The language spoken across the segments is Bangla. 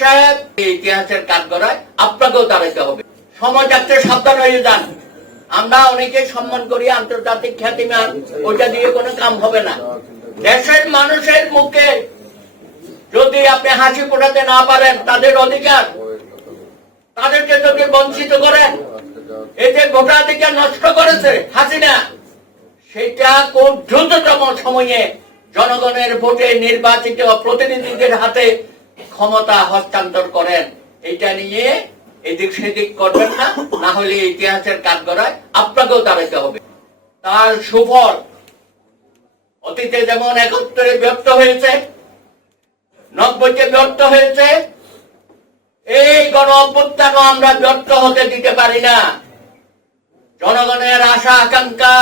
সাহেব ইতিহাসের কাঠগড়ায় আপনাকেও দাঁড়াতে হবে। সাবধান হয়ে যান। আমরা অনেকে সম্মান করি, আন্তর্জাতিক খ্যাতিমান দিয়ে কোনো কাম হবে না। দেশের মানুষের মুখে যদি আপনি হাসি ফোটাতে না পারেন, তাদের অধিকার। তাদেরকে যদি বঞ্চিত করেন, এই যে ভোটাধিকার নষ্ট করেছে হাসিনা, সেটা খুব দ্রুততম সময়ে জনগণের ভোটে নির্বাচিত প্রতিনিধিদের হাতে ক্ষমতা হস্তান্তর করেন এটা নিয়ে এদিক সেদিক করবেন না না হলে ইতিহাসের কাঠগড়ায় আপনাকেও দাঁড়াতে হবে। তার সুফল, অতীতে যেমন একাত্তরে ব্যর্থ হয়েছে, নব্বইতে ব্যর্থ হয়েছে, এই গণ অভ্যুত্থানও আমরা ব্যর্থ হতে দিতে পারি না। জনগণের আশা, আকাঙ্ক্ষা,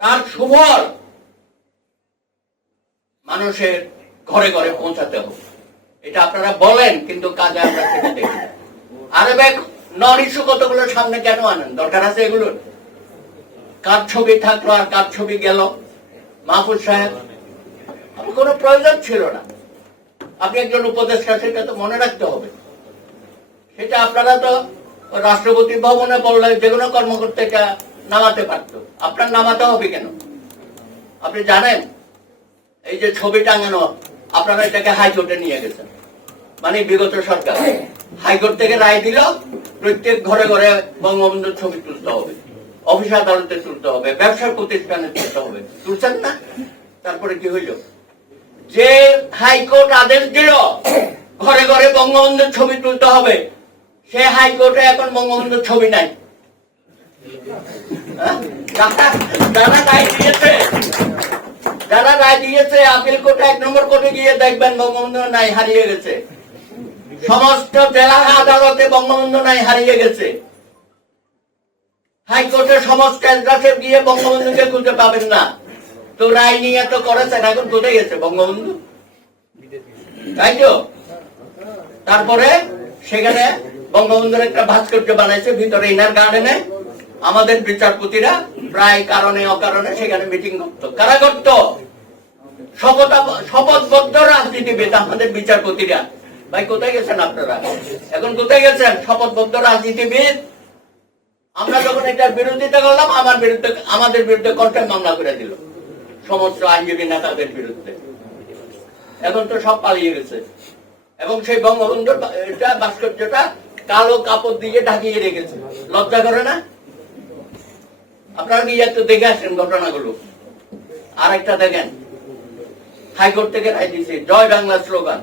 তার সুফল, মানুষের ঘরে ঘরে পৌঁছাতে হবে। এটা আপনারা বলেন, কিন্তু কাজে আমরা সেটা দেখি না। আরে ভাই নন ইস্যু কতগুলো সামনে কেন আনেন? দরকার আছে এগুলো কার ছবি থাকল আর কার ছবি গেল? মাহফুজ সাহেব কোনো প্রয়োজন ছিল না। আপনি একজন উপদেষ্টা, সেটা তো মনে রাখতে হবে। সেটা আপনারা তো রাষ্ট্রপতি ভবনে বললে যে কোনো কর্মকর্তাকে নামাতে পারতো। আপনার নামাতে হবে কেন? আপনি জানেন, এই যে ছবি টাঙানো আপনারা এটাকে হাইকোর্টে নিয়ে গেছেন। মানে বিগত সরকার। হাইকোর্ট থেকে রায় দিল, প্রত্যেক ঘরে ঘরে বঙ্গবন্ধুর ছবি তুলতে হবে। অফিস আদালতে তুলতে হবে, ব্যবসার প্রতিষ্ঠানে তুলতে হবে। তুলছেন না? তারপরে কি হইল? যে হাইকোর্ট আদেশ দিল, ঘরে ঘরে বঙ্গবন্ধুর ছবি তুলতে হবে, সে হাইকোর্টে এখন বঙ্গবন্ধুর ছবি নাই? যারা- যারা রায় দিয়েছে। যারা রায় দিয়েছে, আপিল কোর্টে এক নম্বর কোর্টে গিয়ে দেখবেন বঙ্গবন্ধু নাই হারিয়ে গেছে। সমস্ত জেলা আদালতে বঙ্গবন্ধু নাই হারিয়ে গেছে। হাইকোর্টের সমস্ত এজলাসে গিয়ে বঙ্গবন্ধুকে খুঁজে পাবেন না। তো রায় নিয়ে তো করেছেন, এখন কোথায় গেছে বঙ্গবন্ধু? তাই তো? তারপরে সেখানে বঙ্গবন্ধুর একটা ভাস্কর্য বানাইছে, ভিতরে ইনার গার্ডেনে আমাদের বিচারপতিরা প্রায় কারণে অকারণে সেখানে মিটিং করতো। কারা করত? শপথবদ্ধ রাজনীতিবিদ আমাদের বিচারপতিরা। ভাই, কোথায় গেছেন আপনারা? এখন কোথায় গেছেন? শপথবদ্ধ রাজনীতিবিদ? আমরা যখন এটার বিরোধিতা করলাম, আমার বিরুদ্ধে আমাদের বিরুদ্ধে কন্টেম মামলা করে দিল। সমস্ত আইনজীবী নেতাদের বিরুদ্ধে। এখন তো সব পালিয়ে গেছে। এবং সেই বঙ্গবন্ধুর এটা ভাস্কর্যটা কালো কাপড় দিয়ে ঢাকিয়ে রেখেছে। লজ্জা করে না? আপনারা গিয়ে একটু দেখে আসেন ঘটনাগুলো? আরেকটা দেখেন। হাইকোর্ট থেকে রায় দিয়েছে, জয় বাংলা স্লোগান।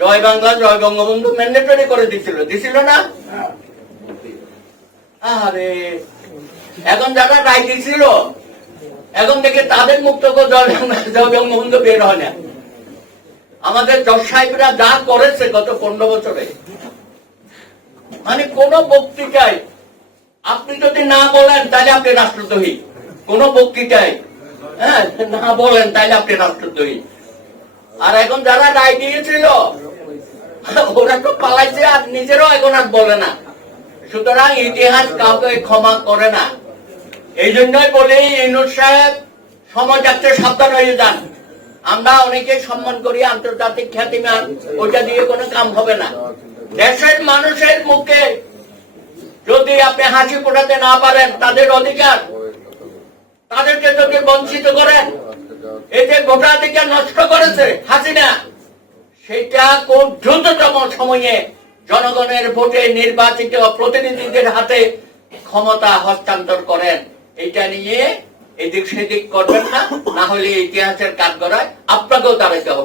জয় বাংলা, জয় বঙ্গবন্ধু ম্যান্ডেটরি করে দিছিল। দিছিল না? আরে এখন যারা রায় দিছিল, এখন থেকে তাদের থেকে জয় বাংলা, জয় বঙ্গবন্ধু বের হয় না। আমাদের জজ সাহেবরা যা করেছে গত পনেরো বছরে মানে কোন বক্তৃতায় আপনি যদি না বলেন, তাহলে আপনি রাষ্ট্রদ্রোহী। কোন বক্তৃতায় হ্যাঁ না বলেন তাহলে আপনি রাষ্ট্রদ্রোহী আর এখন যারা রায় দিয়েছিল, ওরা তো পালাইছে আর নিজেরও এখন আর বলে না। সুতরাং ইতিহাস কাউকে ক্ষমা করে না। এই জন্যই বলি ইনুর সাহেব, সময় সাবধান হয়ে যান। আমরা অনেকে সম্মান করি, আন্তর্জাতিক খ্যাতিমান, ওইটা দিয়ে কোনো কাম হবে না। দেশের মানুষের মুখে যদি আপনি হাসি ফোটাতে না পারেন, তাদের অধিকার তাদেরকে যদি বঞ্চিত করে, এই যে ভোটাধিকার নষ্ট করেছে হাসিনা, সেটা কোন দ্রুততম সময়ে জনগণের ভোটে নির্বাচিত প্রতিনিধিদের হাতে ক্ষমতা হস্তান্তর করেন। এটা নিয়ে এদিক সেদিক করবেন না না হলে ইতিহাসের করায় আপনাকেও দাঁড়াতে হবে।